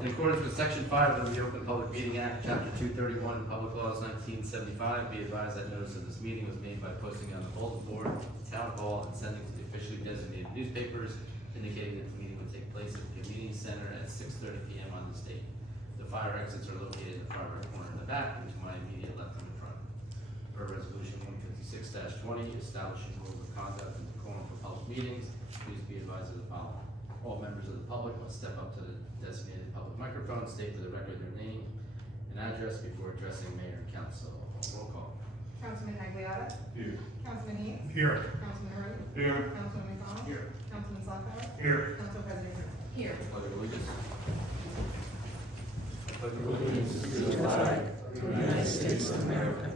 In accordance with Section 5 of the Open Public Meeting Act, Chapter 231, Public Laws 1975, be advised that notice of this meeting was made by posting it on the bulletin board, at the Town Hall, and sending to the officially designated newspapers, indicating that the meeting would take place at the Convenience Center at 6:30 p.m. on this date. The fire exits are located in the far right corner in the back, and to my immediate left in the front. Per Resolution 156-20, establishing rules of conduct and decorum for public meetings, please be advised of the following. All members of the public must step up to the designated public microphone, state for the record their name and address before addressing mayor and council. Roll call. Councilman Aguilar. Here. Councilman Eads. Here. Councilman Hurley. Here. Councilman McDonald. Here. Councilman Slaughter. Here. Council President Here. Pledge of allegiance. Allegiance to the flag of the United States of America,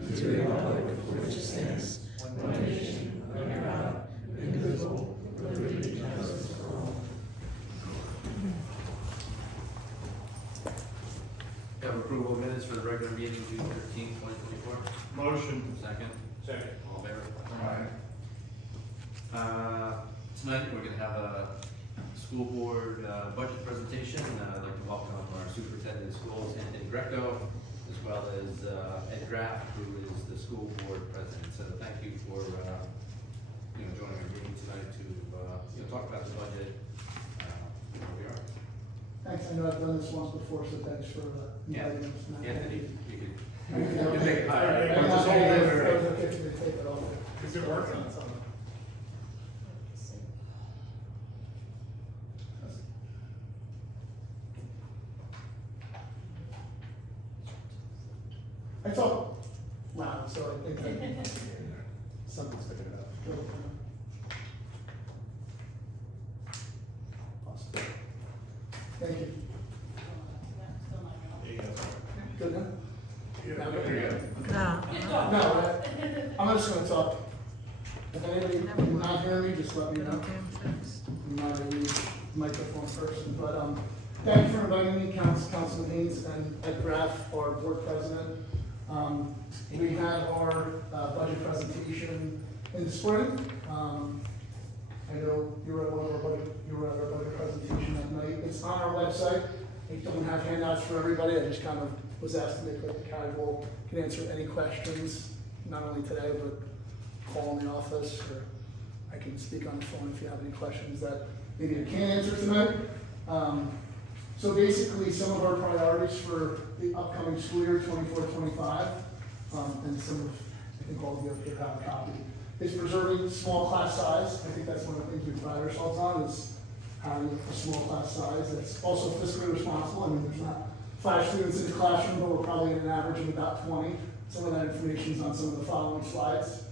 and to the republic for which it stands, one nation, under God, indivisible, with liberty and justice for all. We have approval of minutes for the regular meeting June 13, 2024. Motion. Second. Second. All in favor? Aye. Tonight, we're going to have a school board budget presentation. I'd like to welcome our superintendent of schools, Anthony Greco, as well as Ed Graff, who is the school board president. So thank you for joining our meeting tonight to talk about the budget. Where we are. Thanks, I know I've done this once before, so thanks for inviting us. Anthony, you could Thank you. you can make it higher. I Just was hold it. okay for me to take it off. Is it working? I talk loud, so I think something's picking it up. Awesome. Thank you. Good now? Now good? No, I'm just gonna talk. If anybody not hearing me, just let me know. I'm not a new microphone person, but thank you for inviting me, Councilman Haynes and Ed Graff, our board president. We had our budget presentation in the spring. I know you were at our budget presentation that night. It's on our website. We don't have handouts for everybody. I just kind of was asked to make like a casual, can answer any questions, not only today, but call in the office, or I can speak on the phone if you have any questions that maybe I can't answer tonight. So basically, some of our priorities for the upcoming school year, 24-25, and some of, I think all of you up here have a copy, is preserving small class size. I think that's one of the things we pride ourselves on, is having a small class size that's also fiscally responsible. I mean, there's not 5 students in the classroom, but we're probably at an average of about 20. Some of that information is on some of the following slides.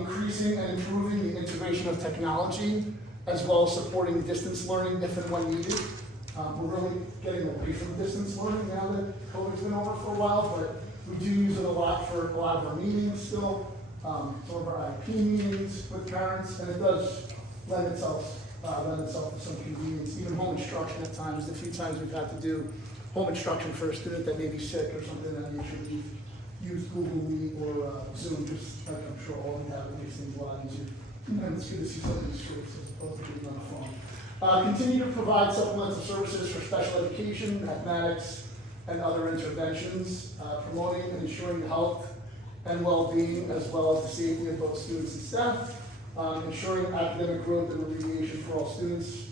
Increasing and improving the integration of technology, as well as supporting distance learning if and when needed. We're really getting away from distance learning now that COVID's been over for a while, but we do use it a lot for a lot of our meetings still, some of our IP meetings with parents, and it does lend itself to some convenience, even home instruction at times. The few times we've had to do home instruction for a student that may be sick or something that nature, we've used Google Meet or Zoom, just like I'm sure all of you have, it makes things a lot easier. And it's good to see some of these groups as opposed to being on the phone. Continue to provide supplemental services for special education, mathematics, and other interventions, promoting and ensuring the health and well-being, as well as the safety of both students and staff, ensuring academic growth and remediation for all students.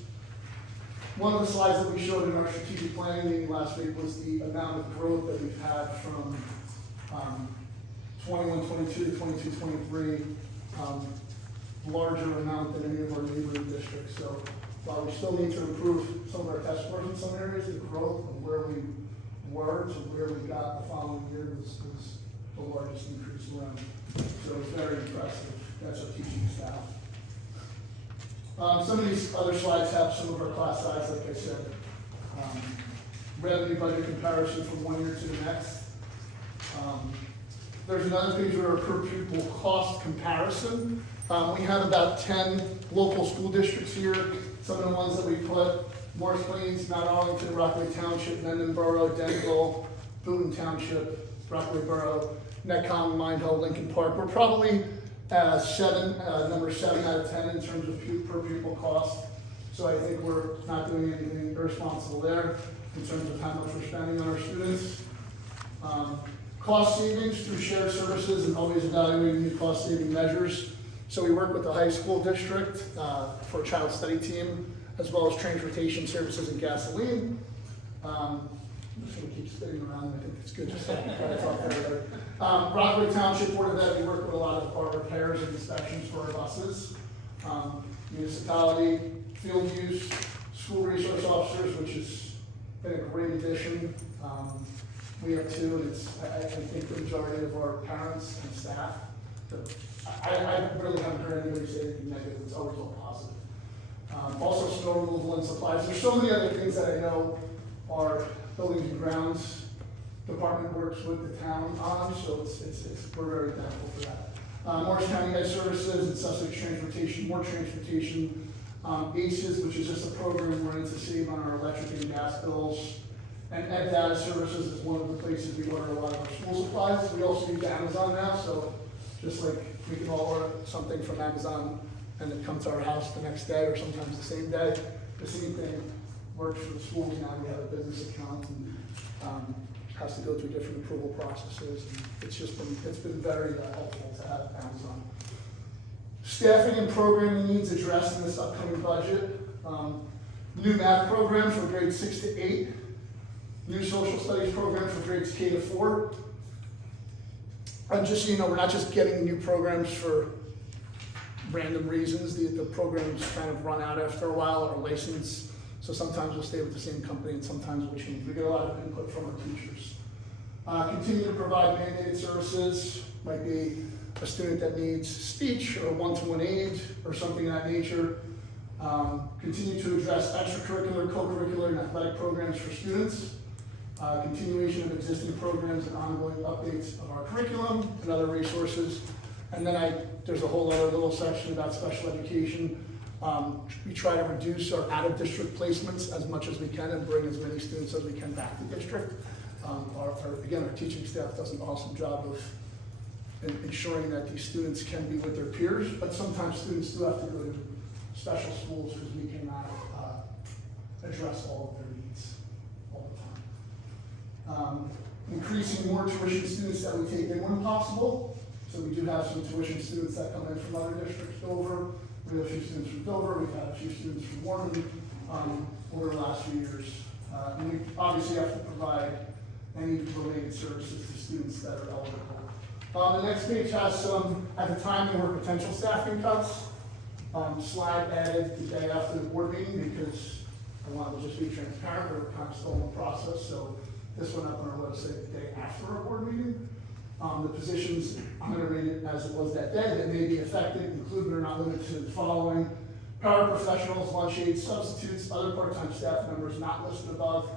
One of the slides that we showed in our strategic planning meeting last week was the amount of growth that we've had from 21-22 to 22-23, larger amount than any of our neighboring districts. So while we still need to improve some of our test scores in some areas, the growth of where we were to where we got the following year was the largest increase around. So it's very impressive. That's our teaching staff. Some of these other slides have some of our class size, like I said. Revenue budget comparison from one year to the next. There's another page where our per pupil cost comparison. We have about 10 local school districts here. Some of the ones that we put: Morris Plains, Mount Arlington, Rockaway Township, Mendon Borough, Denville, Boonton Township, Rockaway Borough, Netcom, Mindhill, Lincoln Park. We're probably number 7 out of 10 in terms of per pupil cost. So I think we're not doing anything irresponsible there. in terms of how much we're spending on our students. Cost savings through shared services and always evaluating new cost saving measures. So we work with the high school district for a child study team, as well as transportation services and gasoline. I'm just gonna keep spinning around, I think it's good just to try to talk to everybody. Rockaway Township Board of Ed, we work with a lot of our repairs and inspections for our buses. Municipality, field use, school resource officers, which has been a great addition. We have two, and I think the majority of our parents and staff, I really haven't heard anybody say anything negative, it's always all positive. Also snow removal and supplies, there's so many other things that I know our buildings and grounds department works with the town on, so we're very thankful for that. Morris County Ed Services and Sussex Transportation, more transportation. ACES, which is just a program we're in to save on our electric and gas bills. And Ed Data Services is one of the places we order a lot of our school supplies. We also use Amazon now, so just like we can all order something from Amazon and it comes to our house the next day or sometimes the same day. The same thing works for the schools now. We have a business account and has to go through different approval processes. And it's been very helpful to have Amazon. Staffing and programming needs addressed in this upcoming budget. New math programs for grades 6 to 8. New social studies program for grades K to 4. And just so you know, we're not just getting new programs for random reasons. The programs kind of run out after a while, our license. So sometimes we'll stay with the same company and sometimes we'll change. We get a lot of input from our teachers. Continue to provide mandated services, might be a student that needs speech or one-to-one aid or something of that nature. Continue to address extracurricular, co-curricular, and athletic programs for students. Continuation of existing programs and ongoing updates of our curriculum and other resources. And then there's a whole other little section about special education. We try to reduce our out-of-district placements as much as we can and bring as many students as we can back to district. Again, our teaching staff does an awesome job of ensuring that these students can be with their peers, but sometimes students do have to go to special schools because we cannot address all of their needs all the time. Increasing more tuition students that we take in when possible. So we do have some tuition students that come in from other districts, Dover. We have a few students from Dover. We've had a few students from Warren over the last few years. And we obviously have to provide any related services to students that are eligible. The next page has some, at the time there were potential staffing cuts. Slide added the day after the board meeting because I wanted to just be transparent. We're kind of still in the process, so this went up on our website the day after our board meeting. The positions, I'm going to read it as it was that day, that may be affected, including or not limited to the following: paraprofessionals, lunch aides, substitutes, other part-time staff members not listed above,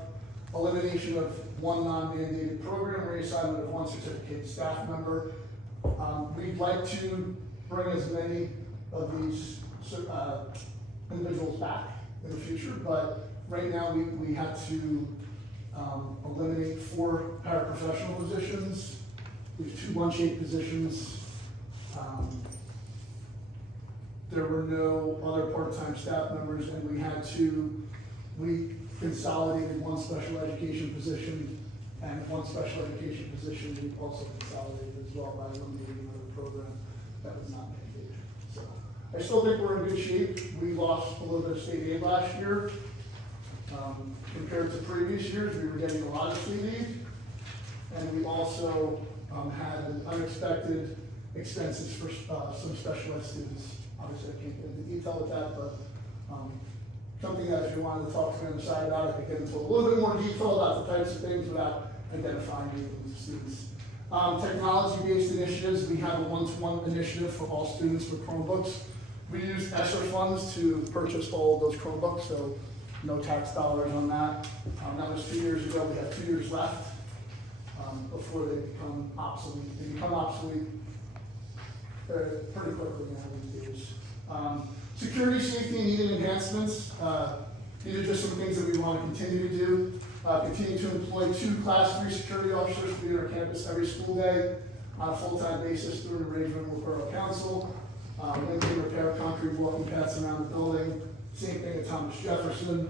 elimination of one non-mandated program, reassignment of one certificated staff member. We'd like to bring as many of these individuals back in the future, but right now we had to eliminate 4 paraprofessional positions. We have 2 lunch aide positions. There were no other part-time staff members, and we consolidated 1 special education position, and 1 special education position we also consolidated as well by eliminating another program that was not mandated. So I still think we're in good shape. We lost a little bit of state aid last year. Compared to previous years, we were getting a lot of state aid, and we also had unexpected expenses for some special ed students. Obviously, I can't get into detail with that, but something that if you wanted to talk to me on the side about, I could get into a little bit more detail about the types of things without identifying the students. Technology-based initiatives, we have a one-to-one initiative for all students with Chromebooks. We use ESSER funds to purchase all of those Chromebooks, so no tax dollars on that. That was 2 years ago. We have 2 years left before they become obsolete. They become obsolete pretty quickly now these days. Security, safety, and needed enhancements. These are just some things that we want to continue to do. Continue to employ 2 Class 3 security officers to be on our campus every school day on a full-time basis through an arrangement with Borough Council. Maintain repair concrete walking paths around the building. Same thing at Thomas Jefferson.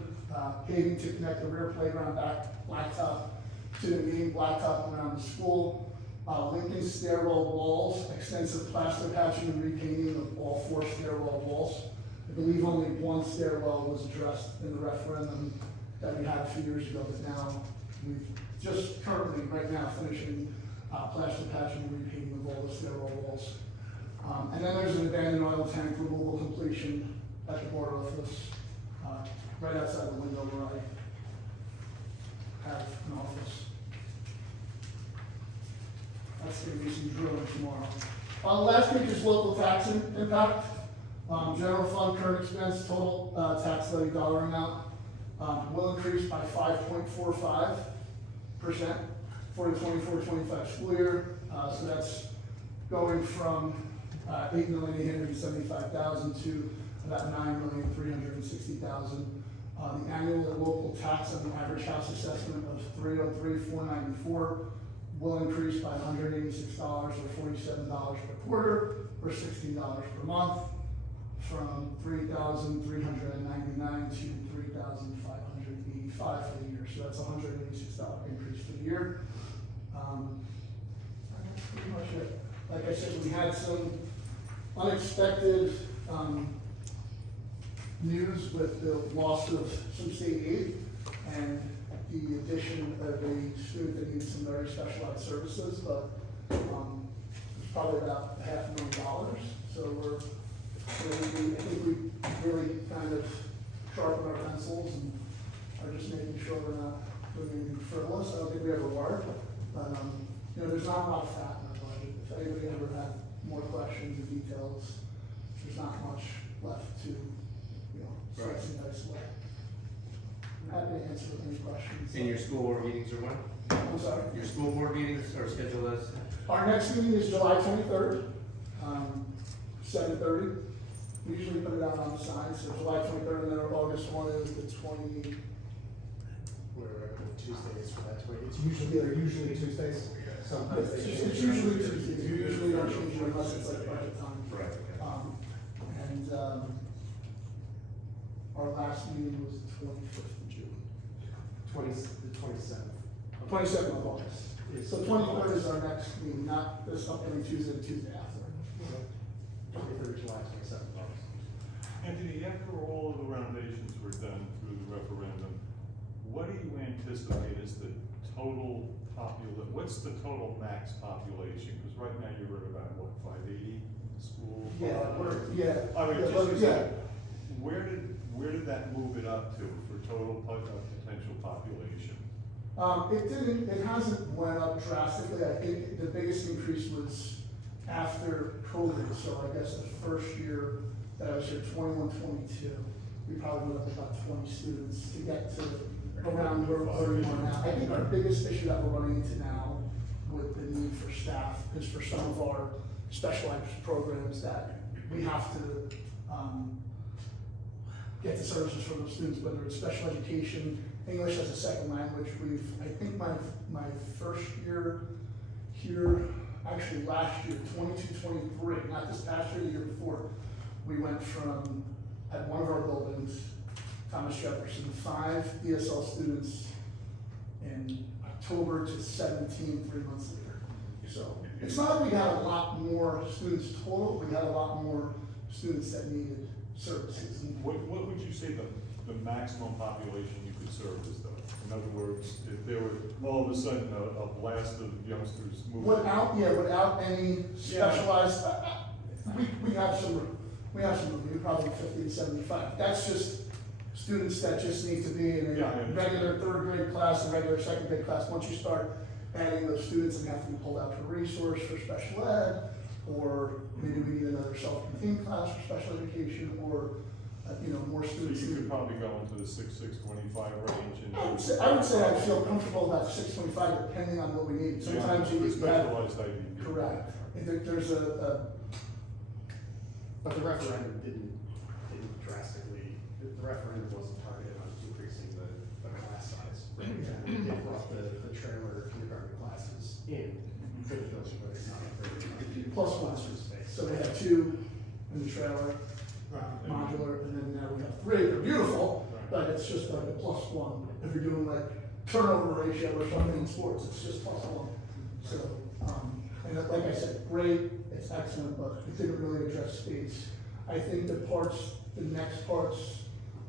paving to connect the rear playground back blacktop to the main blacktop around the school. Lincoln stairwell walls, extensive plaster patching and repainting of all 4 stairwell walls. I believe only 1 stairwell was addressed in the referendum that we had a few years ago, but now we've just currently, right now, finishing plaster patching and repainting of all the stairwell walls. And then there's an abandoned oil tank removal completion at the board office, right outside the window where I have an office. That's gonna be some drilling tomorrow. The last page is local tax impact. General fund current expense, total tax levy dollar amount will increase by 5.45% for the 24-25 school year. So that's going from $8,875,000 to about $9,360,000. The annual local tax on the average house assessment of $303,494 will increase by $186 or $47 per quarter, or $16 per month, from $3,399 to $3,585 for the year. So that's a $186 increase for the year. That's pretty much it. Like I said, we had some unexpected news with the loss of some state aid and the addition of a student that needs some very specialized services, but it's probably about $500,000. So I think we really kind of sharpen our pencils and are just making sure we're not doing anything frivolous. I don't think we ever were, but there's not a lot of fat in our budget. If anybody ever had more questions or details, there's not much left to, slice and dice away. I'm happy to answer any questions. And your school board meetings are when? I'm sorry? Your school board meetings are scheduled as? Our next meeting is July 23rd, 7:30. We usually put it out on the sign, so July 23rd, and then our August one is the 20. Where Tuesdays for that 20. It's Usually- usually Tuesdays. Sometimes they change. It's usually Tuesdays, we usually don't change it unless it's like budget time. Right. And our last meeting was the 25th of June. The 27th. 27th of August. So 23rd is our next meeting, not this upcoming Tuesday, the Tuesday after. 23rd of July, 27th of August. Anthony, after all of the renovations were done through the referendum, what do you anticipate is the total what's the total max population? Because right now you're at about, what, 580 school? Yeah, I mean, yeah. where did that move it up to for total potential population? It hasn't went up drastically. I think the biggest increase was after COVID. So I guess the first year that I was here, 21, 22, we probably went up about 20 students to get to around where we are now. I think our biggest issue that we're running into now with the need for staff is for some of our specialized programs that we have to get the services from those students, whether it's special education, English as a second language. I think my first year here, actually last year, 22, 23, not this past year, the year before, we went from, at one of our buildings, Thomas Jefferson, 5 ESL students in October to 17, 3 months later. So it's not like we had a lot more students total, we had a lot more students that needed services. What would you say the maximum population you could service though? In other words, if there were all of a sudden a blast of youngsters moving. Without any specialized, we have some room, probably 50 to 75. That's just students that just need to be in a regular 3rd grade class and regular 2nd grade class. Once you start adding those students and have to be pulled out for resource for special ed, or maybe we need another self-contained class for special education, or more So students. you could probably go into the 625 range and. I would say I'd feel comfortable about 625 depending on what we need. Sometimes you have. Specialized IDP. Correct. There's But the referendum didn't drastically, the referendum wasn't targeted on increasing the class size. It brought the trailer kindergarten classes in for the building, but it's not for the plus one. space. So we have 2 in the trailer, modular, and then now we have 3. They're beautiful, but it's just like a +1. If you're doing like turnover ratio or something in sports, it's just +1. So, and like I said, great, it's excellent, but it didn't really address space. I think the next parts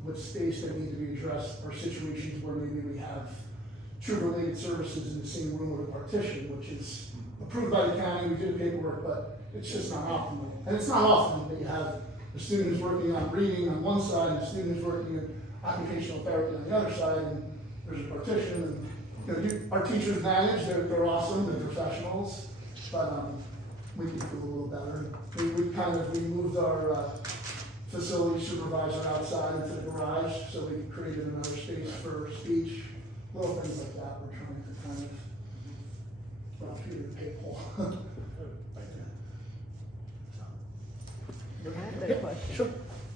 with space that need to be addressed are situations where maybe we have two related services in the same room with a partition, which is approved by the county, we do the paperwork, but it's just not optimal. And it's not often that you have the student who's working on reading on one side and the student who's working in occupational therapy on the other side, and there's a partition. And, our teachers manage, they're awesome, they're professionals, but we could do a little better. We moved our facility supervisor outside into the garage, so we created another space for speech, little things like that. We're trying to kind of rock Peter to pay Paul. I have a question. Sure.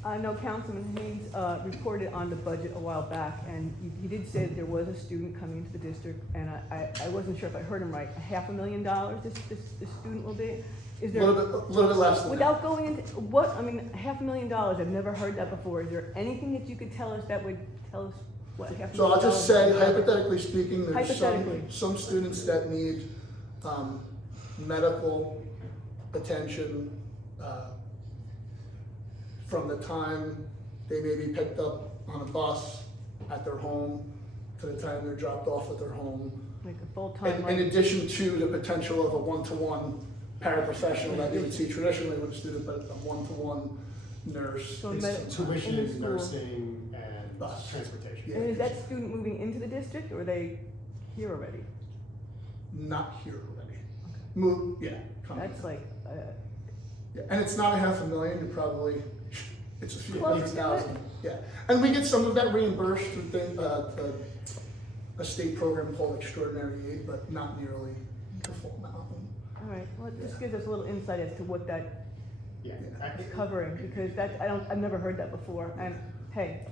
I know Councilman Haynes reported on the budget a while back, and he did say that there was a student coming into the district, and I wasn't sure if I heard him right. $500,000 this student will be? Is A there, little bit less than that. without going into, what, I mean, $500,000, I've never heard that before. Is there anything that you could tell us that would tell us what $500,000? So I'll just say, hypothetically speaking, there's Hypothetically. some students that need medical attention from the time they may be picked up on a bus at their home to the time they're dropped off at their home. Like a full-time, In addition to the potential of a one-to-one paraprofessional that you would see traditionally with a student, but a one-to-one nurse. So It's in the tuition, school. nursing, and Bus. transportation. Yeah. And is that student moving into the district, or are they here already? Not here already. Coming. That's like, Yeah, and it's not $500,000, you probably, it's a few Close hundred to thousand. Yeah, and we get some of that reimbursed through a state program called Extraordinary Aid, but not nearly the full amount. all right, well, it just gives us a little insight as to what that Yeah. is covering, because I've never heard that before, and hey,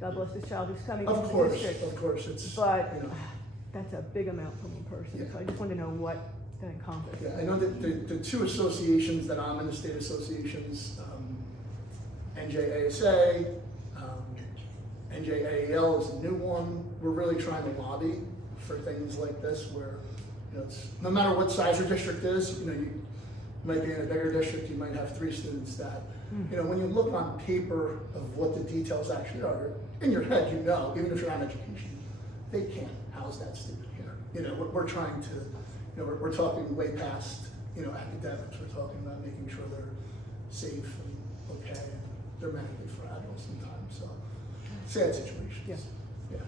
God bless this child who's coming into Of the course, district. it's, But you know, that's a big amount from one person, so I just wanted to know what that encompassed. yeah, I know that the two associations that I'm in, the state associations, NJASA, NJAEL is a new one. We're really trying to lobby for things like this where, it's, no matter what size your district is, you might be in a bigger district, you might have 3 students that, when you look on paper of what the details actually are, in your head, even if you're on education, they can't house that student here. We're trying to, we're talking way past, academics. We're talking about making sure they're safe and okay, and they're medically fragile sometimes, so sad situations. Yeah. Yeah.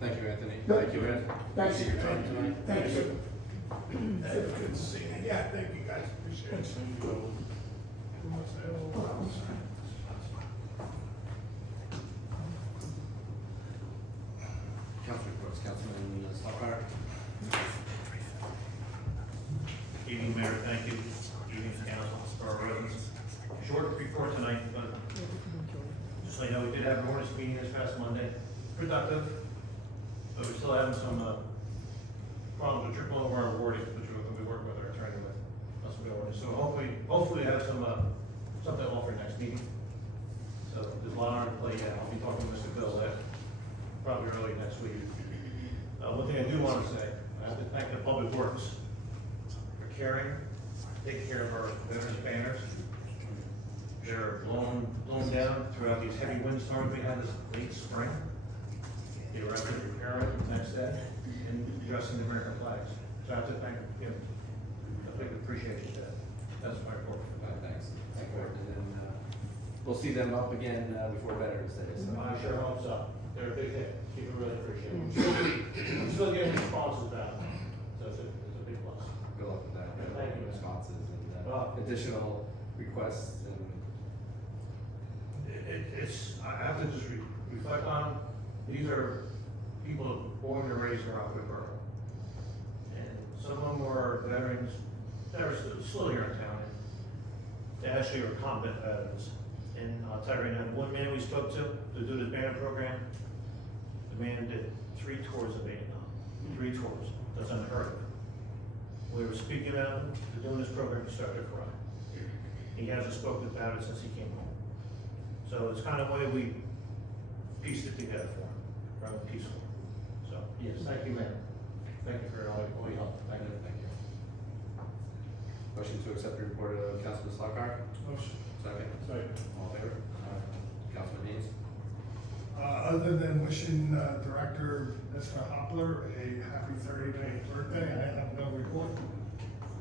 Thank you, Anthony. Yep. Thank you, Ed. Thanks. Appreciate your time tonight. Thank you. Good to see you. Yeah, thank you guys, appreciate it. Council reports, Councilman Stockmeyer. Evening, Mayor, thank you. Evening, council, for our residents. Short report tonight, but just so you know, we did have an ordinance meeting this past Monday, productive, but we're still having some problems with trickling over our wording, which we're going to be working with our attorney with. That's what we ordered. So hopefully we have some something to offer next meeting. So there's a lot on our plate. I'll be talking to Mr. Bill probably early next week. One thing I do want to say, I have to thank the Public Works for caring, taking care of our veterans banners. They're blown down throughout these heavy windstorms we had this late spring. They were able to repair it the next day and dressing the American flags. So I have to thank him. I think we appreciate that. That's my report. Thanks. Thank you, Ed. And then, we'll see them up again before Veterans Day, so. I sure hope so. They're a big hit. People really appreciate it. I'm still getting responses back. So it's a big plus. Good luck with that. Thank you. Responses and Well- additional requests and. I have to just reflect on, these are people born and raised in Rockaway Borough. And some of them were veterans that are still here in town. They actually are combat veterans. And I'll tell you right now, one man we spoke to do this banner program, the man did 3 tours of Vietnam. 3 tours. That's unheard of. We were speaking about him, doing this program, he started to cry. He hasn't spoken about it since he came home. So it's kind of way pieced it together for him, rather peaceful. So, Yes, thank you, Mayor. Thank you for all your help. Thank you. Thank you. Motion to accept the report of Councilman Slocum. Motion. Second. Second. All in favor? Councilman Haynes. Other than wishing Director Mr. Hopler a happy 39th birthday, I have no report.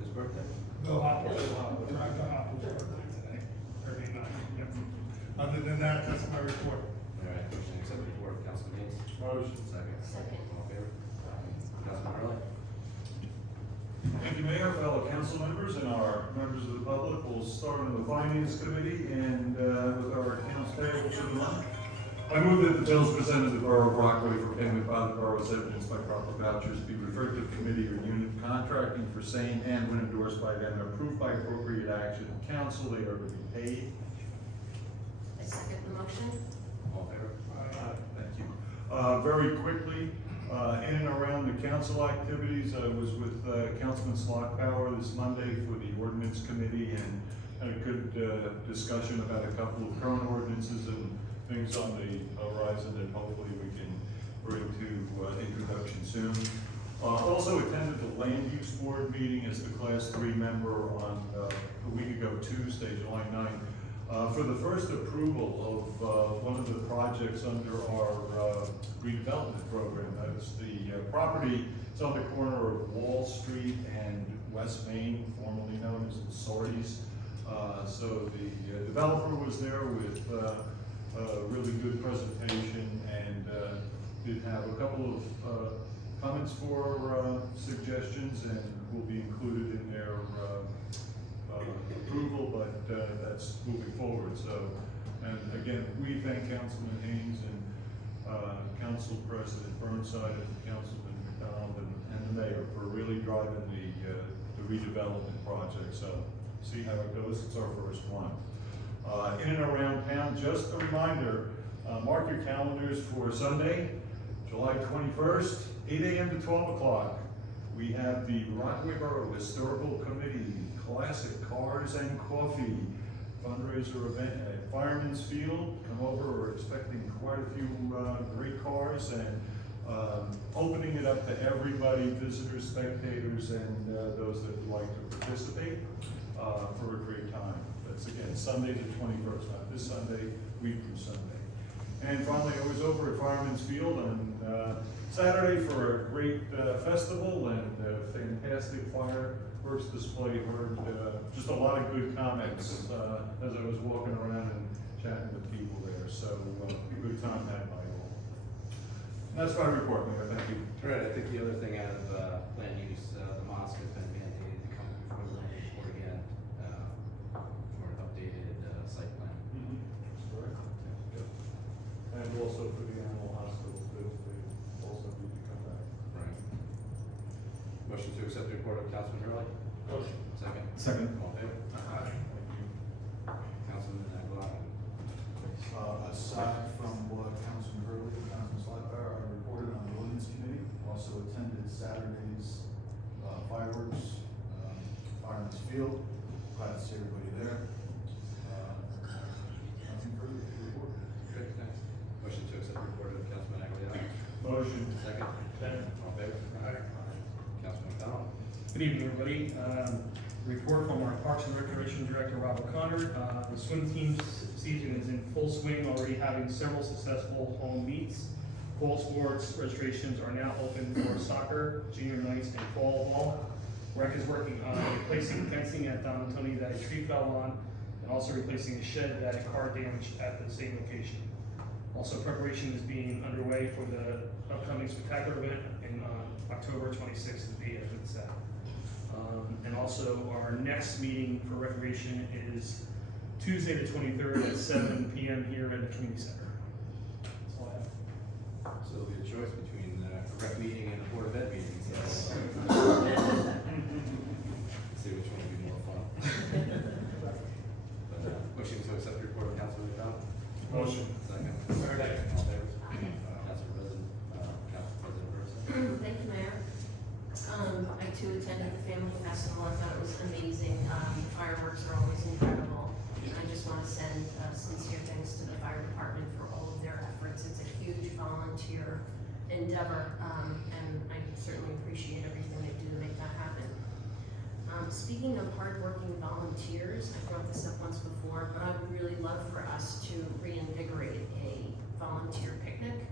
His birthday. Bill Hopler, Director Hopler's birthday today, 39. Yep. Other than that, that's my report. All right, motion to accept the report of Councilman Haynes. Motion. Second. Second. All in favor? Councilman Early. Thank you, Mayor, fellow council members, and our members of the public. We'll start on the Finance Committee and with our accounts payable for the month. I move that the bills presented to the Borough of Rockaway for payment by the borough as evidenced by proper vouchers be referred to committee or unit contracting for same, and when endorsed by them, approved by appropriate action of council, they are to be paid. I second the motion. All in favor? Thank you. Very quickly, in and around the council activities, I was with Councilman Slockpower this Monday for the ordinance committee and had a good discussion about a couple of current ordinances and things on the horizon that hopefully we can bring to introduction soon. Also attended the Land Use Board meeting as the Class 3 member on a week ago, Tuesday, July 9th. For the first approval of one of the projects under our redevelopment program. That is the property, it's on the corner of Wall Street and West Main, formerly known as the Sorties. So the developer was there with a really good presentation and did have a couple of comments for suggestions and will be included in their approval, but that's moving forward. So, and again, we thank Councilman Haynes and Council President Burnside and Councilman McDonald and the Mayor for really driving the redevelopment project. So, see how it goes. It's our first one. In and around town, just a reminder, mark your calendars for Sunday, July 21st, 8 a.m. to 12 o'clock. We have the Rockaway Borough Historical Committee Classic Cars and Coffee fundraiser event at Fireman's Field. Come over, we're expecting quite a few great cars and opening it up to everybody, visitors, spectators, and those that would like to participate for a great time. That's again, Sunday the 21st, not this Sunday, week from Sunday. And finally, I was over at Fireman's Field on Saturday for a great festival and a fantastic fireworks display. Heard just a lot of good comments as I was walking around and chatting with people there. So a good time had by all. That's my report, Mayor. Thank you. All right, I think the other thing out of land use, the mosque has been mandated to come before the land use board again for an updated site plan. That's correct. Good. And also for the animal hospital, they also need to come back. Right. Motion to accept the report of Councilman Hurley. Motion. Second. Second. All in favor? Councilman Aguilar. Aside from what Councilman Hurley and Councilman Slagbear, I reported on the Ordinance Committee, also attended Saturday's fireworks, Fireman's Field, glad to see everybody there. Nothing further to report. Good, thanks. Motion to accept the report of Councilman Aguilar. Motion. Second. Second. All in favor? Councilman McDonald. Good evening, everybody. Report from our Parks and Recreation Director, Rob O'Connor. The swim team's season is in full swing, already having several successful home meets. Fall sports registrations are now open for soccer, junior nights, and fall ball. Rec is working on replacing fencing at Don Tony that a tree fell on, and also replacing a shed that a car damaged at the same location. Also, preparation is being underway for the upcoming spectacular event in October 26th to be at the set. And also, our next meeting for recreation is Tuesday the 23rd at 7 p.m. here at the community center. That's all I have. So there'll be a choice between a rec meeting and a board of ed meeting. So see which one will be more fun. But, motion to accept the report of Councilman McDonald. Motion. Second. All in favor? Council President Burns. Thank you, Mayor. I too attended the family festival. I thought it was amazing. Fireworks are always incredible. And I just want to send sincere thanks to the fire department for all of their efforts efforts. It's a huge volunteer endeavor, and I certainly appreciate everything they do to make that happen. Speaking of hardworking volunteers, I brought this up once before, but I would really love for us to reinvigorate a volunteer picnic,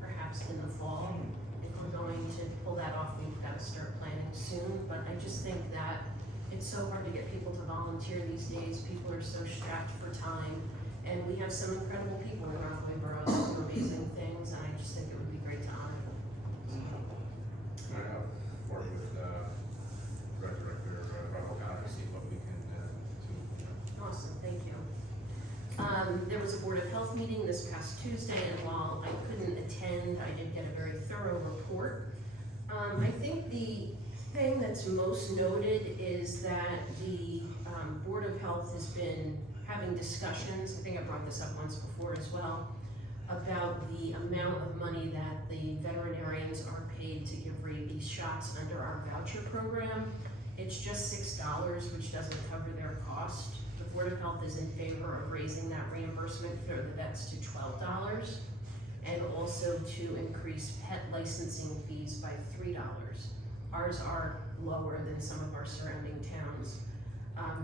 perhaps in the fall. If we're going to pull that off, we've got to start planning soon, but I just think that it's so hard to get people to volunteer these days. People are so strapped for time, and we have some incredible people in Rockaway Borough that do amazing things, and I just think it would be great to honor them. All right, I'll work with, Director Rob O'Connor to see what we can, do. Awesome, thank you. There was a Board of Health meeting this past Tuesday, and while I couldn't attend, I did get a very thorough report. I think the thing that's most noted is that the Board of Health has been having discussions, I think I brought this up once before as well, about the amount of money that the veterinarians are paid to give rabies shots under our voucher program. It's just $6, which doesn't cover their cost. The Board of Health is in favor of raising that reimbursement for the vets to $12, and also to increase pet licensing fees by $3. Ours are lower than some of our surrounding towns.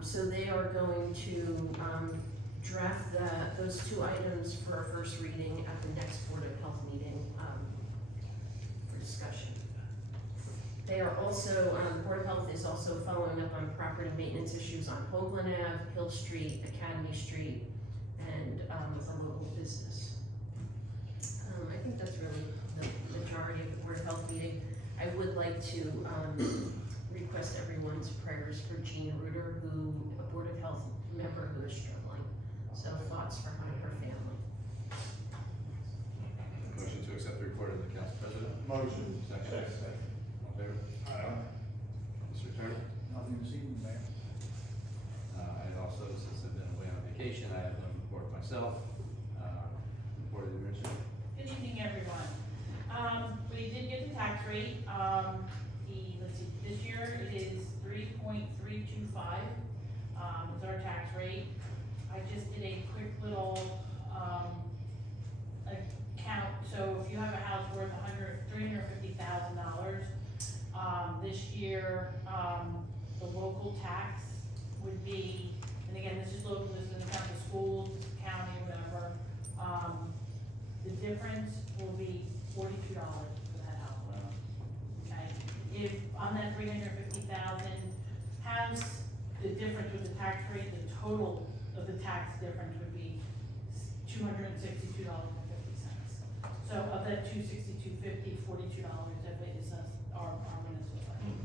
So they are going to draft those two items for a first reading at the next Board of Health meeting for discussion. They are also, Board of Health is also following up on property maintenance issues on Hoagland Ave, Hill Street, Academy Street, and with a local business. I think that's really the majority of the Board of Health meeting. I would like to request everyone's prayers for Jean Reuter, a Board of Health member who is struggling. So thoughts for her and her family. Motion to accept the report of the council president. Motion. Second. All in favor? Mr. Attorney? Nothing this evening, Mayor. And also, since I've been away on vacation, I have no report myself. Report of the administrator. Good evening, everyone. We did get the tax rate. Let's see, this year it is 3.325. Is our tax rate. I just did a quick little account. So if you have a house worth $350,000, this year the local tax would be, and again, this is local, this doesn't count the schools, county, whatever. The difference will be $42 for that house. Okay, if on that 350,000, has the difference with the tax rate, the total of the tax difference would be $262.50. So of that $262.50, $42 of it is our municipal budget.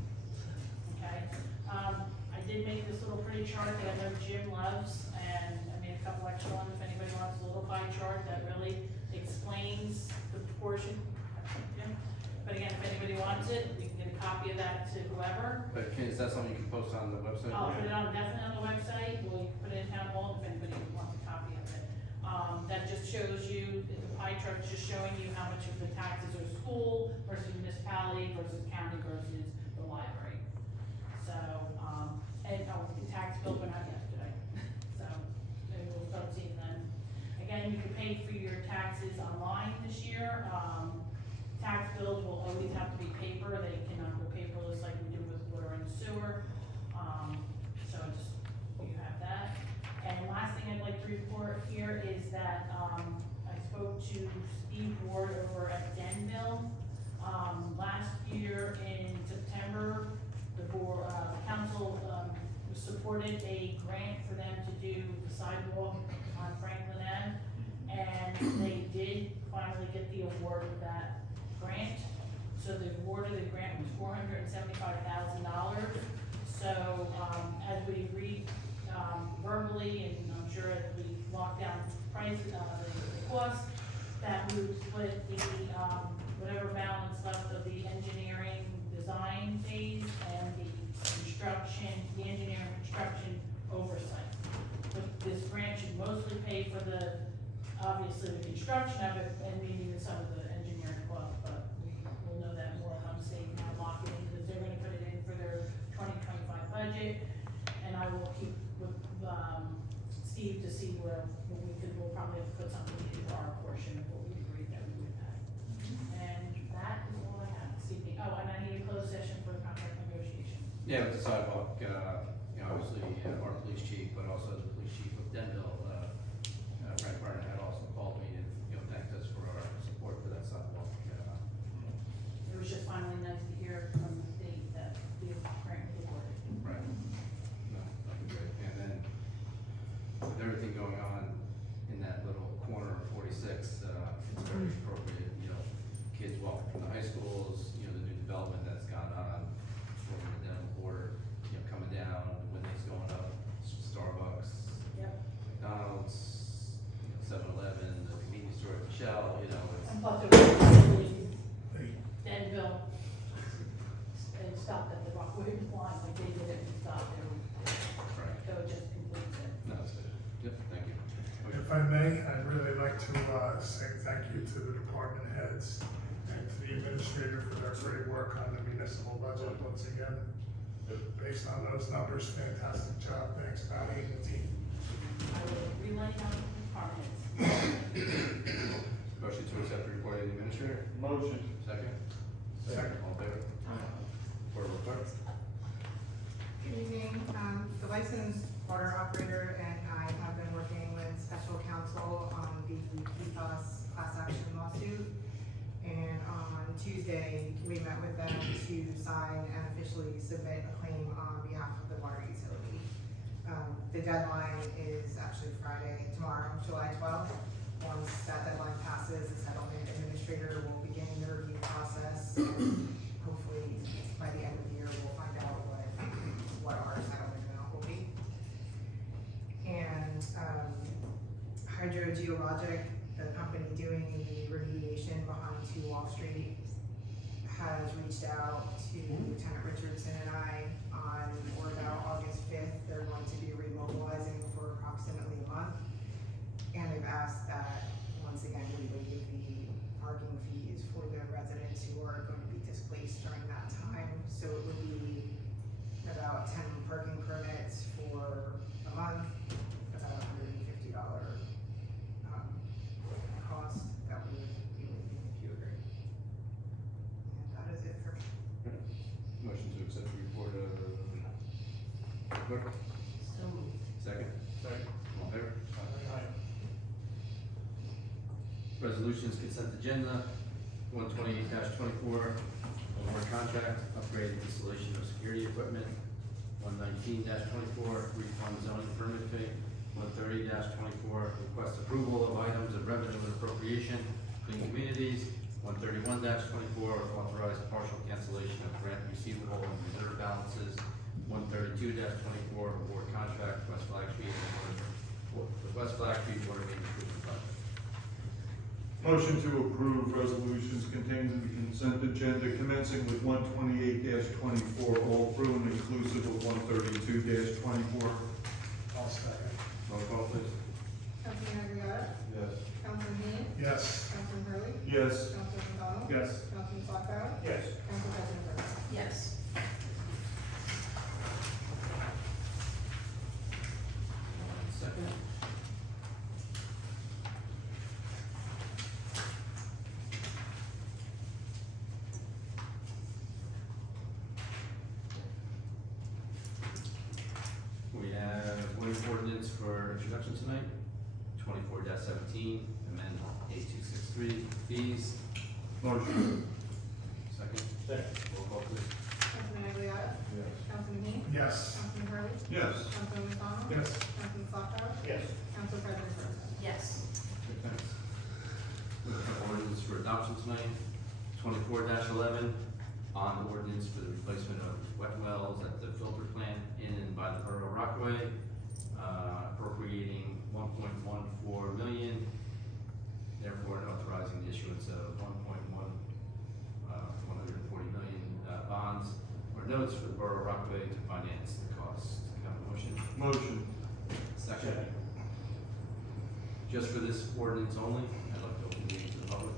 Okay, I did make this little pretty chart that I know Jim loves, and I made a couple extra ones if anybody wants a little pie chart that really explains the proportion. Yeah. But again, if anybody wants it, you can get a copy of that to whoever. But is that something you can post on the website? I'll put it on, definitely on the website, we'll put it in town hall if anybody wants a copy of it. That just shows you, the pie chart is just showing you how much of the taxes are school versus municipality versus county versus the library. So, and, the tax bill went out yesterday, so maybe we'll start seeing them. Again, you can pay for your taxes online this year. Tax bills will always have to be paper, they cannot go paperless like we do with water and sewer. So just, you have that. And last thing I'd like to report here is that, I spoke to Steve Ward over at Denville. Last year in September, the board, council, supported a grant for them to do the sidewalk on Franklin Ave. And they did finally get the award of that grant. So the award of the grant was $475,000. So, as we read, verbally, and I'm sure as we lock down price, the cost, that we would split the, whatever balance left of the engineering design phase and the engineering construction oversight. But this grant should mostly pay for the, obviously the construction of it and maybe even some of the engineering costs, but we'll know that more come state now lock it in, because they're gonna put it in for their 2025 budget. And I will keep with, Steve to see where we could, we'll probably have to put something in for our portion of what we Yeah, with the sidewalk, obviously, our police chief, but also the police chief of Denville, Frank Brennan had also called me and, thanked us for our support for that sidewalk. It was just finally nice to hear from the state that we have granted the award. Right. No, that'd be great. And then with everything going on in that little corner of 46, it's very appropriate, kids walking from the high schools, the new development that's gone on over the Denver border, coming down, the Winnie's going up, Starbucks, Yep. McDonald's, 7-Eleven, the convenience store at the Shell, it's. And plus it was really Denville, and stopped at the Rockaway line, like they did it and stopped there. Right. So it just completes it. No, that's good. Yep, thank you. If I may, I'd really like to say thank you to the department heads and to the administrator for their great work on the municipal budget once again. Based on those numbers, fantastic job. Thanks, Patty and the team. I will relay out to the departments. Motion to accept the report of the administrator? Motion. Second? Second. All in favor? Board report? Good evening, the licensed water operator and I have been working with special counsel on the PFAS class action lawsuit. And on Tuesday, we met with them to sign and officially submit a claim on behalf of the water utility. The deadline is actually Friday, tomorrow, July 12th. Once that deadline passes, the settlement administrator will begin the review process. And hopefully, by the end of the year, we'll find out what our settlement amount will be. And Hydrogeologic, the company doing the remediation behind 2 Wall Street, has reached out to Lieutenant Richardson and I on or about August 5th. They're going to be remobilizing for approximately a month. And they've asked that, once again, we waive the parking fees for the residents who are going to be displaced during that time. So it would be about 10 parking permits for a month, about $150 cost that we would be waiving if you agree. And that is it for me. Motion to accept the report of clerk? So moved. Second? Second. All in favor? Aye. Resolutions consent agenda, 128-24, award contract, upgrade installation of security equipment, 119-24, refund zoning permit fee, 130-24, request approval of items of revenue and appropriation, clean communities, 131-24, authorize partial cancellation of grant receivable and reserve balances, 132-24, award contract, West Flag Street, the West Flag Street Water Main Improvement Project. Motion to approve resolutions contained in the consent agenda commencing with 128-24 all through and inclusive of 132-24. I'll second. Roll call, please. Councilman Aguilar? Yes. Councilman Dean? Yes. Councilman Hurley? Yes. Councilman McDonald? Yes. Councilman Slocum? Yes. Council President Bertha? Yes. Second. We have one ordinance for introduction tonight, 24-17, amend 8263 fees. Motion. Second. Second. Roll call, please. Councilman Aguilar? Yes. Councilman Dean? Yes. Councilman Hurley? Yes. Councilman McDonald? Yes. Councilman Slocum? Yes. Council President Bertha? Yes. Okay, thanks. We have ordinance for adoption tonight, 24-11, on ordinance for the replacement of wet wells at the filter plant in and by the borough of Rockaway, appropriating 1.14 million, therefore authorizing the issuance of 140 million bonds or notes for the borough of Rockaway to finance the cost. Can I have a motion? Motion. Second. Just for this ordinance only, I'd like to open the meeting to the public.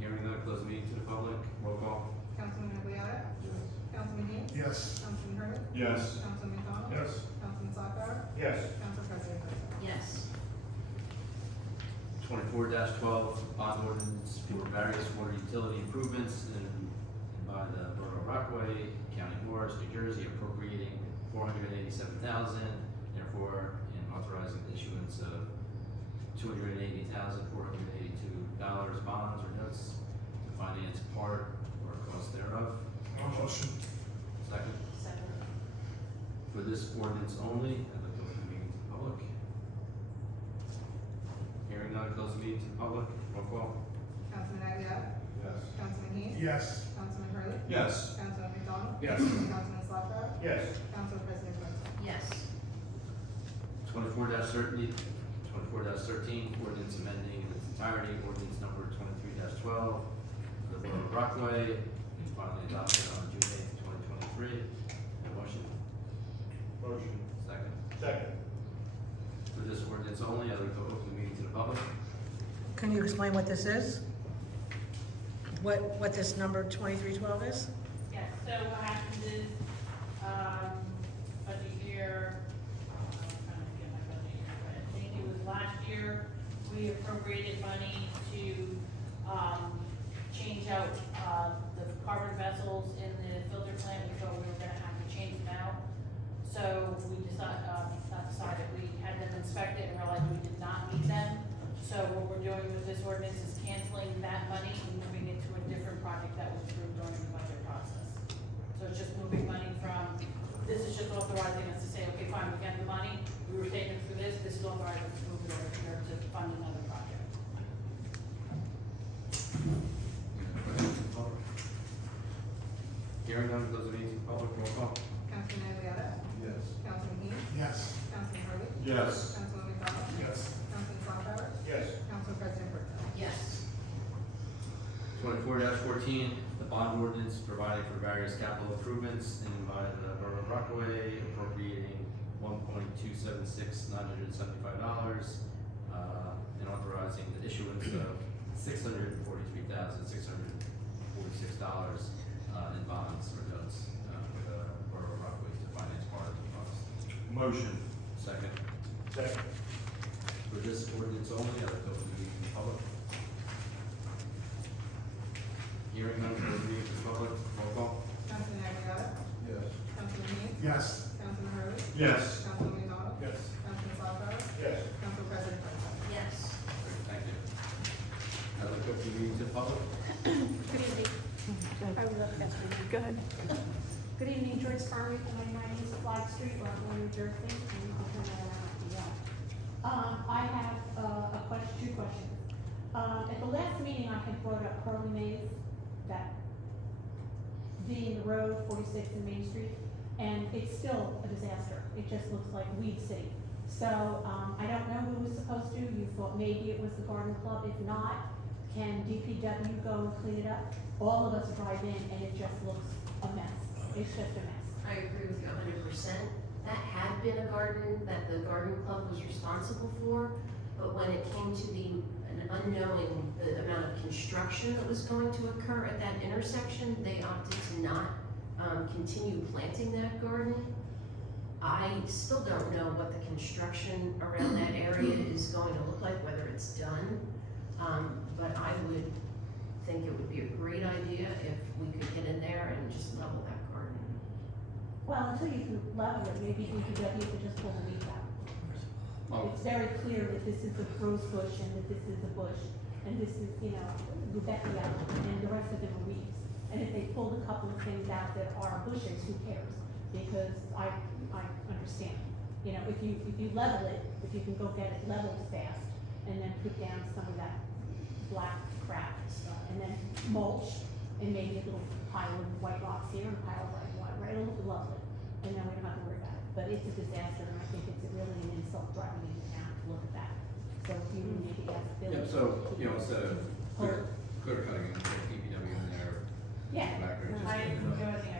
Hearing none, close the meeting to the public. Roll call. Councilman Aguilar? Yes. Councilman Dean? Yes. Councilman Hurley? Yes. Councilman McDonald? Yes. Councilman Slocum? Yes. Council President Bertha? Yes. 24-12, bond ordinance for various water utility improvements by the Borough of Rockaway, County of Morris, New Jersey, appropriating $487,000, therefore, and authorizing the issuance of $280,482 bonds or notes to finance part or cost thereof. Motion. Second. Second. For this ordinance only, I'd like to open the meeting to the public. Hearing none, close the meeting to the public. Roll call. Councilman Aguilar? Yes. Councilman Heath? Yes. Councilman Hurley? Yes. Councilman McDonald? Yes. Councilman Slaughter? Yes. Council President Brito? Yes. 24-13, ordinance amending in its entirety, ordinance number 23-12, for the Borough of Rockaway, finally adopted on June 8th, 2023. A motion? Motion. Second. Second. For this ordinance only, I'd like to open the meeting to the public. Can you explain what this is? What this number 2312 is? Yes, so what happens is, budget year, I'm trying to get my budget year, but I think it was last year, we appropriated money to, change out, the carbon vessels in the filter plant. We thought we were gonna have to change them out. So we decided, we had them inspected and realized we did not need them. So what we're doing with this ordinance is canceling that money and moving it to a different project that was approved during the budget process. So it's just moving money from, this is just authorizing us to say, okay, fine, we got the money, we were saving for this is authorizing us to move it over here to fund another project. Hearing none, close the meeting to the public. Roll call. Councilman Aguilar? Yes. Councilman Heath? Yes. Councilman Hurley? Yes. Councilman McDonald? Yes. Councilman Slaughter? Yes. Council President Brito? Yes. 24-14, the bond ordinance providing for various capital improvements in by the Borough of Rockaway, appropriating $1,276,975, and authorizing the issuance of $643,646 in bonds or notes for the Borough of Rockaway to finance part of the cost. Motion. Second. Second. For this ordinance only, I'd like to open the meeting to the public. Hearing none, close the meeting to the public. Roll call. Councilman Aguilar? Yes. Councilman Heath? Yes. Councilman Hurley? Yes. Councilman McDonald? Yes. Councilman Slaughter? Yes. Council President Brito? Yes. Great, thank you. I'd like to open the meeting to the public. Good evening. Go ahead. Good evening, Joyce Farley, my name is Flag Street, Rockaway, New Jersey, and you can turn that around if you want. I have two questions. At the last meeting, I had brought up Curly Maze, that being the road 46 in Main Street, and it's still a disaster. It just looks like Weed City. So, I don't know who was supposed to. You thought maybe it was the Garden Club. If not, can DPW go and clean it up? All of us drive in and it just looks a mess. It's just a mess. I agree with you 100%. That had been a garden that the garden club was responsible for, but when it came to an unknowing the amount of construction that was going to occur at that intersection, they opted to not continue planting that garden. I still don't know what the construction around that area is going to look like, whether it's done. But I would think it would be a great idea if we could get in there and just level that garden. Well, until you can level it, maybe DPW could just pull the weeds out. It's very clear that this is a rose bush and that this is a bush, and this is, Rudbeckia, and the rest of them are weeds. And if they pulled a couple of things out that are bushes, who cares? Because I understand. If you level it, if you can go get it leveled fast, and then put down some of that black crap, and then mulch, and maybe a little pile of white rocks here and a pile of white water, right? It'll look lovely, and then we don't have to worry about it. But it's a disaster, and I think it's really an insult driving into town to look at that. So if you maybe ask Billy. Yeah, so, instead of clear cutting and putting DPW in there. Yeah. Back there, just, I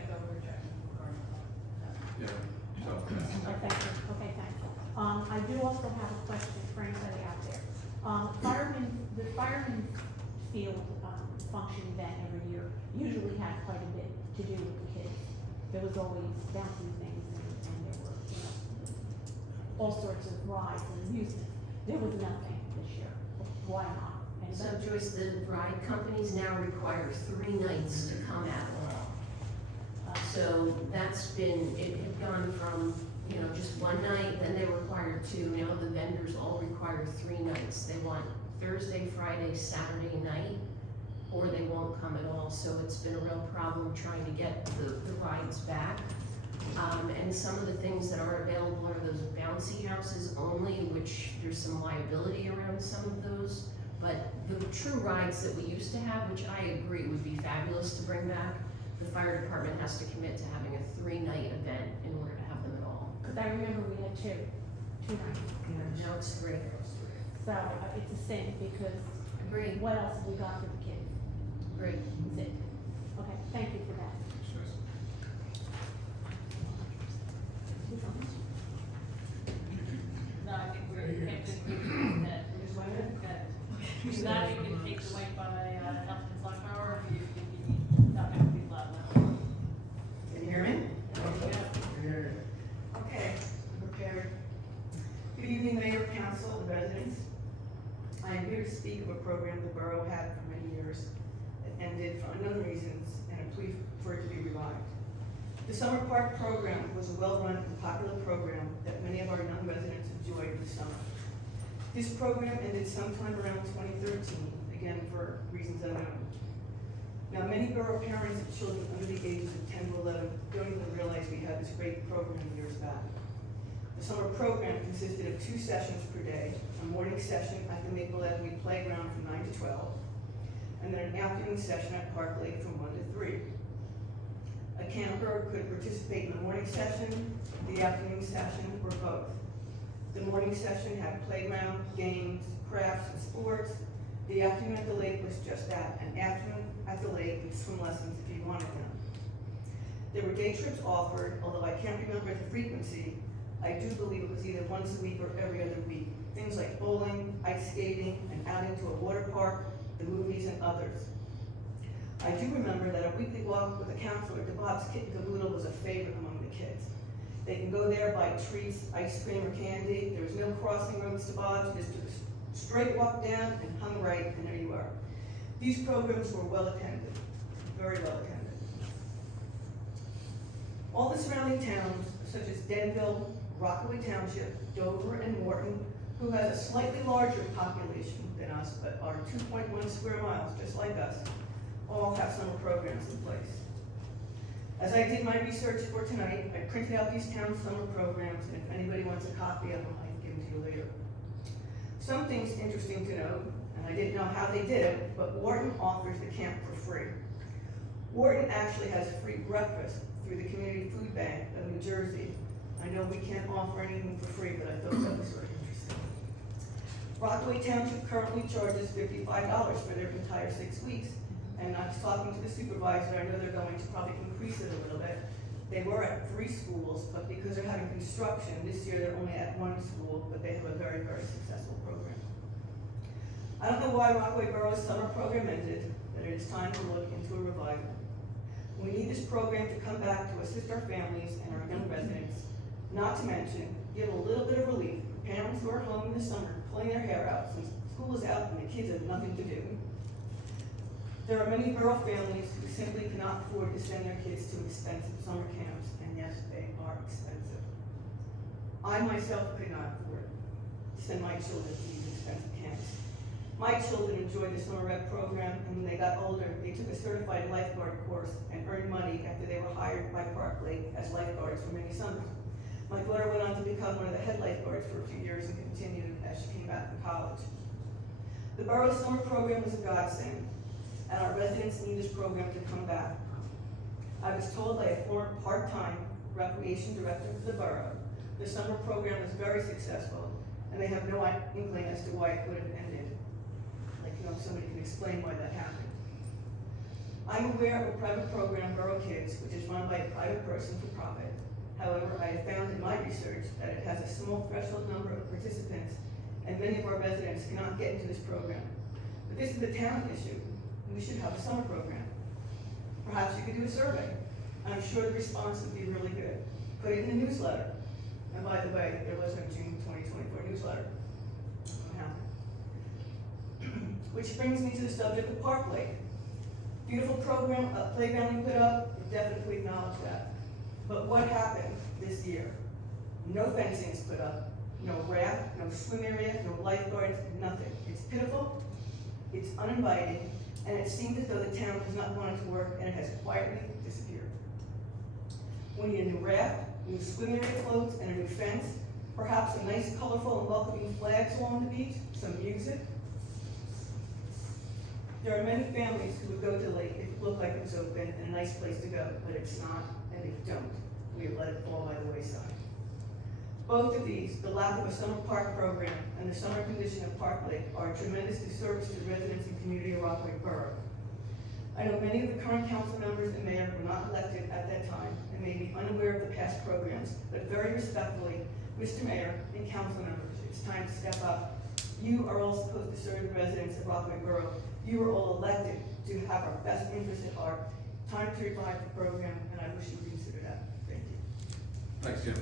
go over check. Yeah, so. Okay, thank you. Okay, thanks. I do also have a question for anybody out there. The fireman field, function event every year usually had quite a bit to do with the kids. There was always bouncing things and there were, all sorts of rides and amusements. There was nothing this year. Why not? And So Joyce, the ride companies now require 3 nights to come at all. So that's been, it had gone from, you know, just 1 night, then they required 2, now the vendors all require 3 nights. They want Thursday, Friday, Saturday night, or they won't come at all. So it's been a real problem trying to get the rides back. And some of the things that are available are those bouncy houses only, which there's some liability around some of those. But the true rides that we used to have, which I agree would be fabulous to bring back, the fire department has to commit to having a 3-night event in order to have them at all. Cause I remember we had two nights. Now it's 3. So it's a sin because Great, what else have we got for the kids? great. That's it. Okay, thank you for that. No, I think we're, can't just keep doing that. We're just waiting. Okay. Now you can take the weight by, health and select power, if you not have to be loud enough. Can you hear me? Okay, prepared. Good evening, Mayor, Council, and residents. I am here to speak of a program the borough had for many years that ended for unknown reasons and a plea for it to be revived. The Summer Park program was a well-run and popular program that many of our young residents enjoyed this summer. This program ended sometime around 2013, again for reasons unknown. Now, many borough parents of children under the ages of 10 to 11 don't even realize we had this great program years back. The summer program consisted of 2 sessions per day, a morning session at the Maple Avenue Playground from 9 to 12, and then an afternoon session at Park Lake from 1 to 3. A camper could participate in the morning session, the afternoon session, or both. The morning session had playground, games, crafts, and sports. The afternoon at the lake was just that, an afternoon at the lake with swim lessons if you wanted them. There were day trips offered, although I can't remember the frequency. I do believe it was either once a week or every other week. Things like bowling, ice skating, and outing to a water park, the movies, and others. I do remember that a weekly walk with a counselor at Bob's Kitten Caboodle was a favorite among the kids. They can go there, buy treats, ice cream, or candy. There was no crossing roads to Bob's, just took a straight walk down and hung right, and there you are. These programs were well attended, very well attended. All the surrounding towns, such as Denville, Rockaway Township, Dover, and Morton, who has a slightly larger population than us, but are 2.1 square miles, just like us, all have summer programs in place. As I did my research for tonight, I printed out these town summer programs, and if anybody wants a copy of them, I can give them to you later. Some things interesting to note, and I didn't know how they did it, but Wharton offers the camp for free. Wharton actually has free breakfast through the Community Food Bank of New Jersey. I know we can't offer anything for free, but I thought that was very interesting. Rockaway Township currently charges $55 for their entire 6 weeks. And I was talking to the supervisor, I know they're going to probably increase it a little bit. They were at 3 schools, but because they're having construction, this year they're only at 1 school, but they have a very, very successful program. I don't know why Rockaway Borough's summer program ended, but it is time to look into a revival. We need this program to come back to assist our families and our young residents, not to mention give a little bit of relief for parents who are home in the summer pulling their hair out since school is out and the kids have nothing to do. There are many borough families who simply cannot afford to send their kids to expensive summer camps, and yes, they are expensive. I myself could not afford to send my children to these expensive camps. My children enjoyed the summer rec program, and when they got older, they took a certified lifeguard course and earned money after they were hired by Park Lake as lifeguards for many summers. My daughter went on to become one of the head lifeguards for a few years and continued as she came back from college. The borough's summer program was a godsend, and our residents need this program to come back. I was told by a former part-time recreation director for the borough, the summer program was very successful, and they have no inkling as to why it would have ended. Like, you know, somebody can explain why that happened. I'm aware of a private program, Borough Kids, which is run by a private person for profit. However, I have found in my research that it has a small threshold number of participants, and many of our residents cannot get into this program. But this is a town issue. We should have a summer program. Perhaps you could do a survey. I'm sure the response would be really good. Put it in the newsletter. And by the way, there was no June 2024 newsletter. What happened? Which brings me to the subject of Park Lake. Beautiful program, playground we put up, we definitely acknowledge that. But what happened this year? No fencing is put up, no raft, no swim area, no lifeguards, nothing. It's pitiful, it's uninviting, and it seems as though the town does not want it to work, and it has quietly disappeared. We need a new raft, new swim area floats, and a new fence, perhaps some nice colorful and welcoming flags along the beach, some music. There are many families who would go to the lake if it looked like it was open and a nice place to go, but it's not, and they don't. We have let it fall by the wayside. Both of these, the lack of a summer park program and the summer condition of Park Lake, are a tremendous disservice to the residents and community of Rockaway Borough. I know many of the current council members and mayor were not elected at that time and may be unaware of the past programs, but very respectfully, Mr. Mayor and council members, it's time to step up. You are all supposed to serve the residents of Rockaway Borough. You are all elected to have our best interests at heart. Time to revive the program, and I wish you would consider that. Thank you. Thanks, Kim.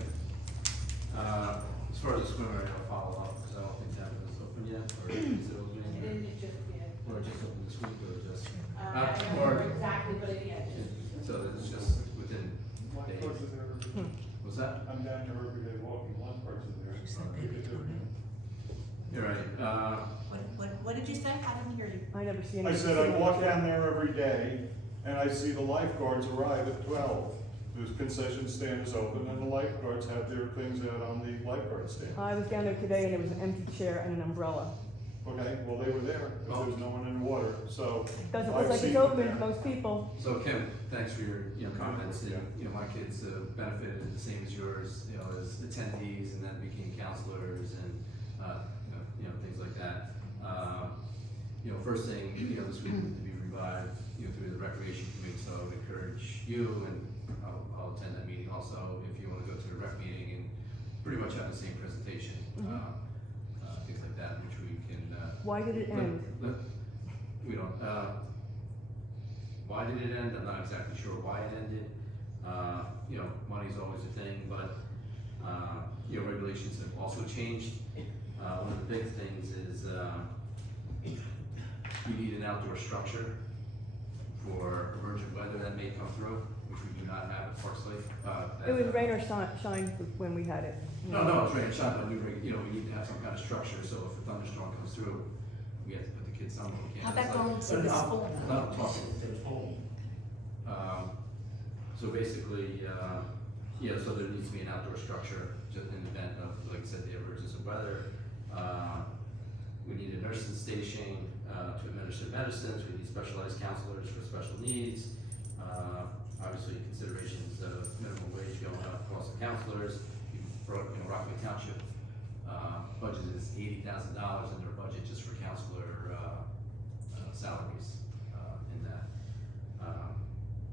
As far as the swim area, I'll follow up, because I don't think that was open yet, or is it open? It is, it just, yeah. Or just open this week, or just? I don't remember exactly, but it, yeah, just. So it's just within days. Lifeguards are there every day. What's that? I'm down there every day walking, lifeguards are there. You're right, What did you say? I didn't hear you. I never see any. I said I walk down there every day, and I see the lifeguards arrive at 12. The concession stand is open, and the lifeguards have their things out on the lifeguard stand. I was down there today and there was an empty chair and an umbrella. Okay, well, they were there, but there was no one in the water, so. Doesn't I've look like seen it's them open there. to most people. so Kim, thanks for your, comments, my kids benefited the same as yours, as attendees, and then became counselors, and, things like that. First thing, this week to be revived, through the recreation committee, so I would encourage you, and I'll attend that meeting also, if you wanna go to the rec meeting and pretty much have the same presentation, things like that, which we can, Why did it end? we don't, why did it end? I'm not exactly sure why it ended. Money's always a thing, but, regulations have also changed. One of the big things is, you need an outdoor structure for emergent weather that may come through, which we do not have at Parks Lake. It was rain or shine when we had it. No, it's rain or shine, but we need to have some kind of structure, so if a thunderstorm comes through, we have to put the kids somewhere. We can't. How about going to the school? No, talking. So basically, so there needs to be an outdoor structure, just in the event of, like I said, the emergence of weather. We need a nursing station, to administer medicines, we need specialized counselors for special needs. Obviously considerations of minimum wage going up, cost of counselors. Rockaway Township, budget is $80,000 in their budget just for counselor, salaries, in that.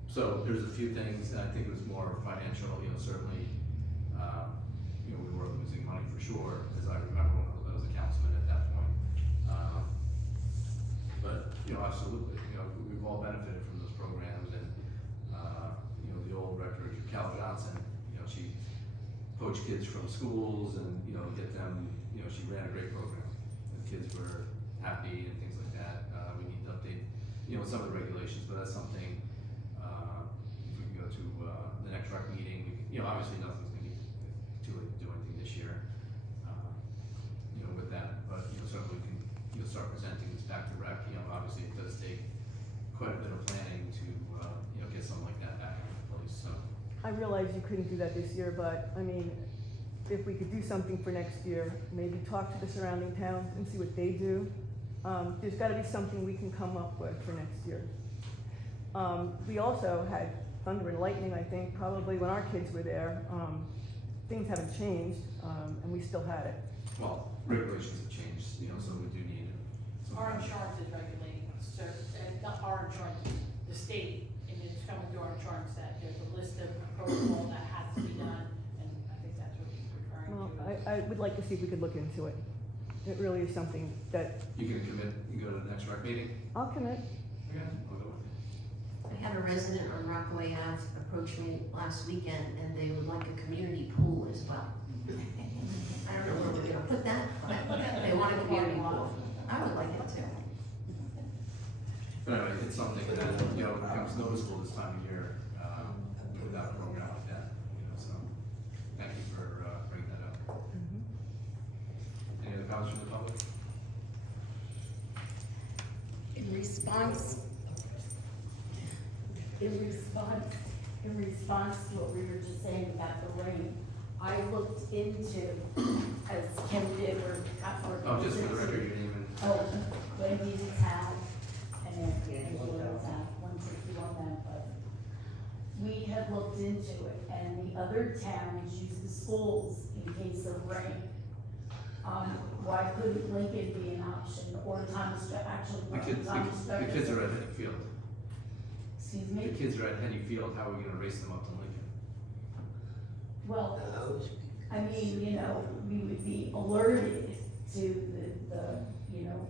So there's a few things, and I think it was more financial, certainly, we were losing money for sure, as I remember when I was a councilman at that point. But, absolutely, we've all benefited from those programs, and, the old rector, Cal Johnson, she poached kids from schools and, get them, she ran a great program. The kids were happy and things like that. We need to update, some of the regulations, but that's something, if we can go to, the next rec meeting, obviously nothing's gonna be too late to do anything this year, with that, but, certainly we can, start presenting this back to rec. Obviously it does take quite a bit of planning to, get something like that back in place, so. I realize you couldn't do that this year, but I mean, if we could do something for next year, maybe talk to the surrounding towns and see what they do. There's gotta be something we can come up with for next year. We also had thunder and lightning, I think, probably when our kids were there. Things haven't changed, and we still had it. Well, regulations have changed, so we do need some. Our insurance is regulating, not our insurance, the state, and it's coming through our insurance that there's a list of protocol that has to be done, and I think that's what he's referring Well, to. I would like to see if we could look into it. It really is something that, You can commit, you go to the next rec meeting? I'll commit. Okay, I'll go with you. I had a resident on Rockaway Ave approach me last weekend, and they would like a community pool as well. I don't know where we're gonna put that, but they want a community pool. I would like it too. But anyway, it's something that, you know, becomes noticeable this time of year, without a program like that, you know, so, thank you for, bringing that up. Any other comments from the public? In response to what we were just saying about the rain, I looked into, as Kim did, Oh, just for the record, your name and. Oh, Wendy's tab, and then Angela's tab, 161 that, but we have looked into it, and the other towns use the schools in case of rain. Why couldn't Lincoln be an option, or Thomas, actually, Thomas The kids are at Henny Field. Excuse The me? kids are at Henny Field, how are we gonna race them up to Lincoln? Well, I mean, you know, we would be alerted to you know,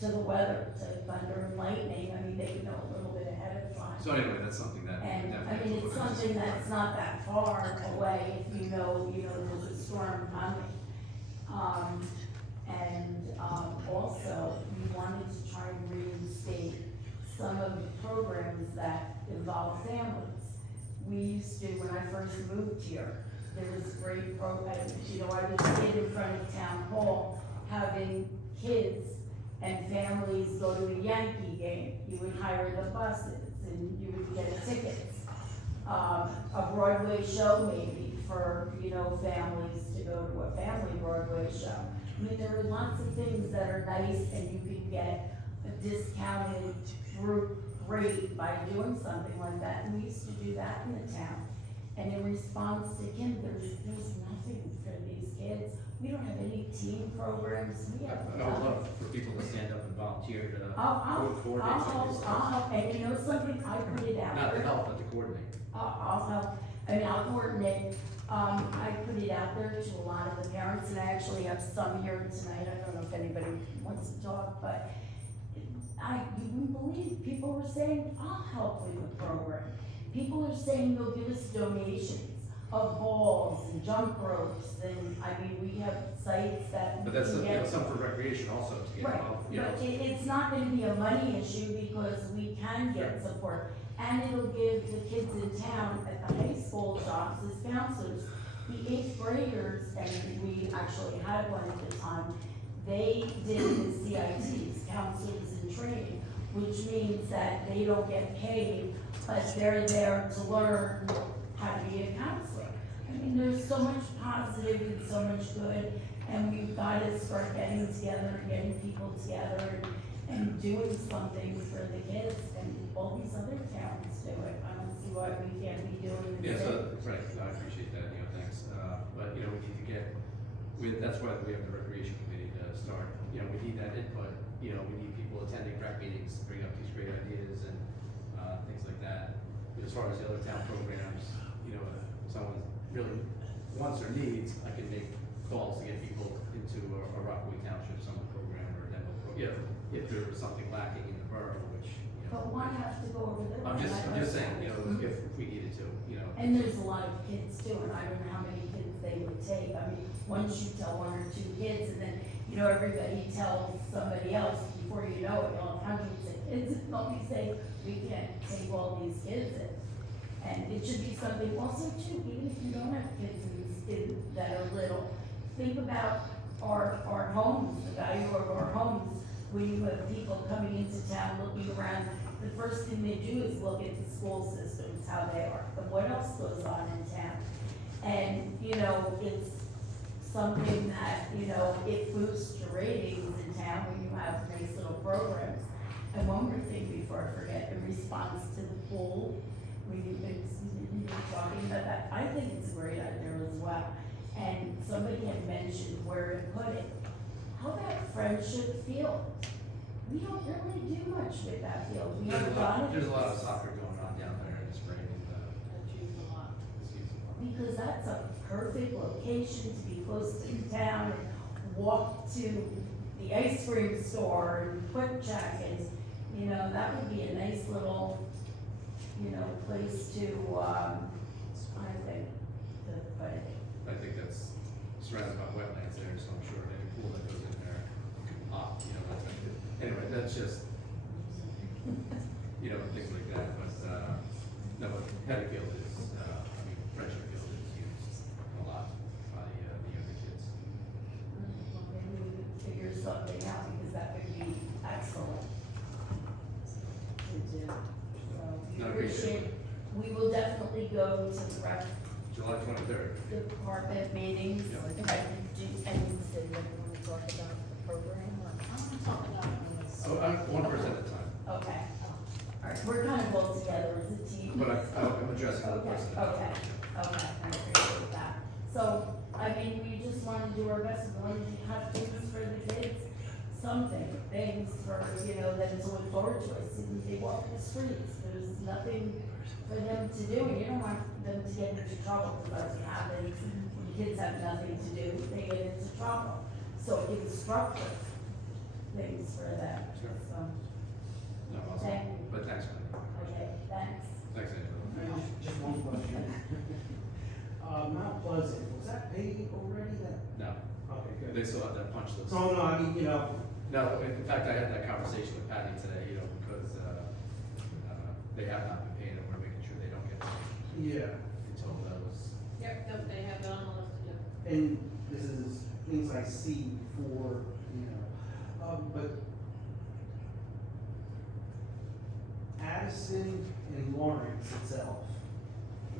to the weather, to thunder and lightning, I mean, they would know a little bit ahead of time. So anyway, that's something that. And, I definitely mean, it's look into. something that's not that far away, if you know, there's a storm coming. Also, we wanted to try and reinstate some of the programs that involve families. We used to, when I first moved here, there was great programs, you know, I would sit in front of town hall having kids and families go to a Yankee game. You would hire the buses and you would get tickets. A Broadway show maybe for, you know, families to go to a family Broadway show. I mean, there are lots of things that are nice and you can get a discounted group rate by doing something like that. And we used to do that in the town. And in response to Kim, there's nothing for these kids. We don't have any team programs. We have I would love for people to stand up and volunteer to. I'll coordinate some of these things. help, and you know something, I put it out Not to there. help, but to coordinate. I'll help, I mean, I'll coordinate, I put it out there to a lot of the parents, and I actually have some here tonight, I don't know if anybody wants to talk, but you wouldn't believe, people were saying, I'll help with the program. People are saying they'll give us donations of balls and jump ropes, and, I mean, we have sites that. But that's, we you can know, get- something for recreation also to get Right, involved, you know. but it's not gonna be a money issue because we can get support. And it'll give the kids in town at the high school jobs as counselors. The 8th graders, and we actually had one at the time, they did the CITs, counselors in training, which means that they don't get paid, but they're there to learn how to be a counselor. I mean, there's so much positive and so much good, and we've got to start getting together, and getting people together, and doing something for the kids, and all these other towns do it. I don't see why we can't be doing the Yeah, same. so, right, I appreciate that, you know, thanks, but, you know, we need to get, that's why we have the recreation committee to start, you know, we need that input, you know, we need people attending rec meetings, to bring up these great ideas and, things like that. As far as the other town programs, you know, if someone really wants or needs, I can make calls to get people into a Rockaway Township summer program or a demo program, if there was something lacking in the borough, which, you know. But why have to go over there? I'm just saying, you know, if we needed to, you know. And there's a lot of kids too, and I don't know how many kids they would take. I mean, once you tell 1 or 2 kids, and then, you know, everybody tells somebody else, before you know it, you'll have hundreds of kids, and nobody say, we can't take all these kids in. And it should be something also too, even if you don't have kids that are little, think about our homes, the value of our homes. When you have people coming into town looking around, the first thing they do is look at the school systems, how they are, but what else goes on in town? And, you know, it's something that, you know, it boosts your ratings in town when you have nice little programs. And one more thing before I forget, in response to the pool, we were talking about that, I think it's a great idea as well. And somebody had mentioned where to put it. How about Friendship Field? We don't really do much with that field. We have done it. There's a lot of soccer going on down there in the spring and, That's used a lot. this season. Because that's a perfect location to be close to town and walk to the ice cream store and Quick Check, and, you know, that would be a nice little, you know, place to, I think, to put it. I think that's surrounded by wetlands there, so I'm sure any pool that goes in there can pop, you know, that's not good. Anyway, that's just, do. So we No, appreciate, we will definitely go to the rec July 23rd. department meetings. Yeah. And you said you want to talk about the program or? I want to talk about this. Oh, one person at a time, Okay. All right, we're kind of all together as a team. but I'm addressing one Okay, person at a okay, time. okay, I appreciate that. So, I mean, we just want to do our best, we want to have things for the kids, something, things for, you know, them to look forward to. I see them, they walk the streets, there's nothing for them to do, and you don't want them to get into trouble, because what happens, when kids have nothing to do, they get into trouble. So it gives structure, things for them, Sure. so, No, thank you. but thanks, man. Okay, thanks. Thanks, Angela. Just one question. Mount Pleasant, was that paid already then? No, Okay, good. they still have that punch list. No, I mean, you know, No, in fact, I had that conversation with Patty today, you know, because, they have not been paying, and we're making sure they don't get paid yeah, until that was, Yep, nope, they have it on the list, yep. and this is things I see for, you know, but Addison and Lawrence itself,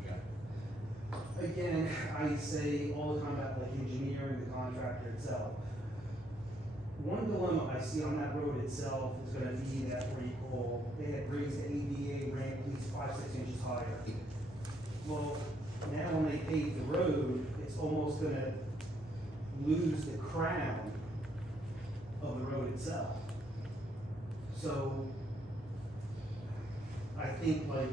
okay. again, I say all the time about like engineering, the contractor itself. One dilemma I see on that road itself is gonna be that where you call, they had raised the ADA ramp at least 5-6 inches higher. Well, now when they pave the road, it's almost gonna lose the crown of the road itself. So, I think like,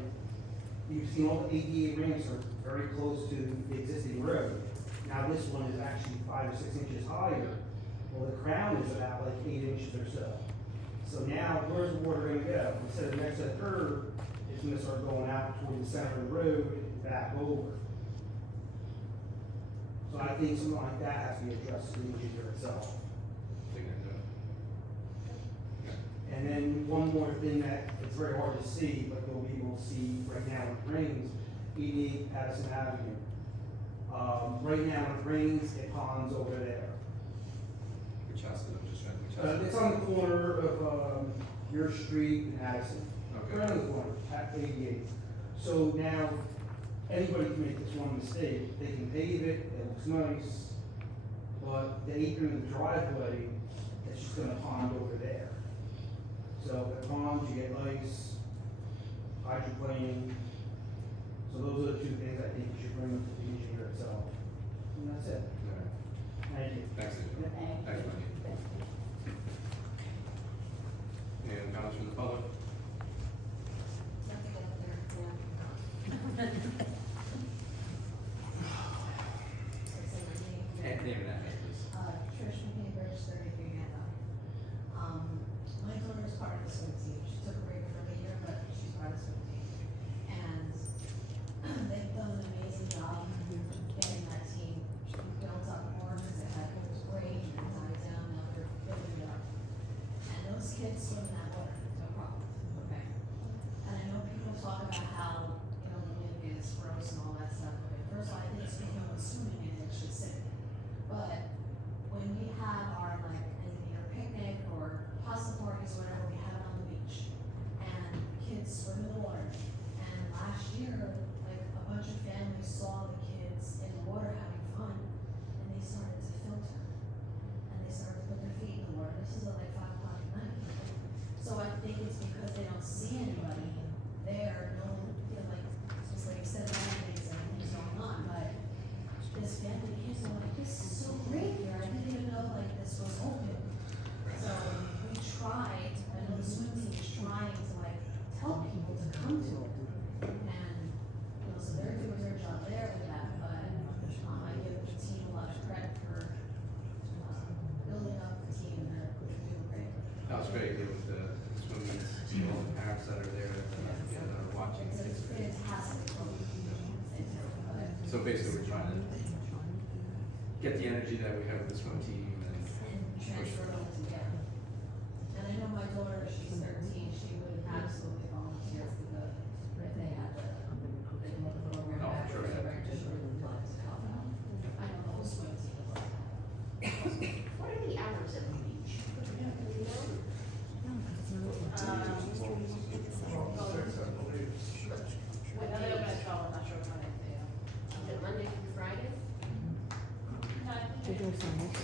you've seen all the ADA ramps are very close to the existing road. Now this one is actually 5 or 6 inches higher. Well, the crown is about like 8 inches or so. So now, where's the water gonna go? Instead of next to the curb, it's gonna start going out toward the center of the road and back over. So I think something like that has to be addressed to the engineer itself. Think I do it. And then one more thing that it's very hard to see, but you'll be able to see right now when it rains, 88 Addison Avenue. Right now when it rains, it ponds over there. Which house is it, just right, which house? It's on the corner of, your street and Addison. Okay. Right on the corner, at 88. So now, anybody can make this one mistake. They can pave it, it looks nice, but the apron of the driveway, it's just gonna pond over there. So if it ponds, you get ice, hydroplaning. So those are the two things I think you should bring up to the engineer itself. And that's it. Okay. Thank you. Thanks, Angela. Thanks, Wendy. Any other comments from the public? Nothing up there, yeah. Name and address, please. Trish McCambridge, 33 Hannah. My daughter's part of the swim team. She took a break from a year, but she's part of the swim team. And they've done an amazing job getting that team built up more because they had it was great and died down. Now they're building it up. And those kids swim in that water, no problem. Okay. And I know people talk about how, you know, the lake is gross and all that stuff. Okay, first of all, I think if no one's swimming in it, it should sink. But when we have our like either picnic or pasta parties or whatever, we have it on the beach. And kids swim in the water. And last year, like a bunch of families saw the kids in the water having fun and they started to filter. And they started to put their feet in the water. This is at like 5 o'clock at night. So I think it's because they don't see anybody there, no one, you know, like, just like you said, everything's going on, but this family kids are like, this is so great here, I didn't even know like this was open. So we tried, I know the swim team is trying to like tell people to come to it. And, you know, so they're doing their job there with that, but, I give the team a lot of credit for, building up the team, they're doing great. That was great, with the swimming, all the parents that are there, that are watching. It's a fantastic program. So basically, we're trying to get the energy that we have with the swim team and Transfer them together. And I know my daughter, she's 13, she would absolutely volunteer for the, if they had the program Oh, back, sure, yeah. right, just really love to help out. I know the whole swim team would love that. What are the hours at the beach? They're gonna sign this.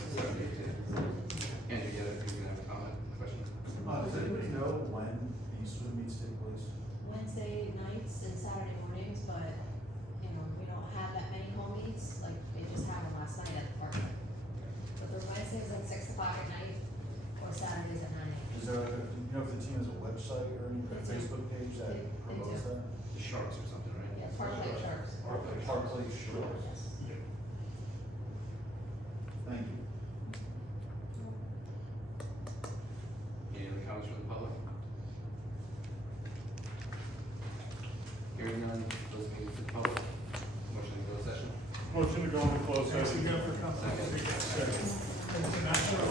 Andrew, you have a comment, question? Does anybody know when these swim meets take place? Wednesday nights and Saturday mornings, but, you know, we don't have that many home meets, like, they just happened last night at the park. But the Wednesdays at 6 o'clock at night, or Saturdays at 9 a.m. Is there, you know, if the team has a website or any They do. Facebook page that They promotes do. that? The Sharks or something, right? Yeah, Park Lake Sharks. Park Lake Shores. Yes. Thank you. Any other comments from the public? Hearing none, close the meeting to the public. Motion to close session. Motion to go into closed Thanks session. again for coming. Second. International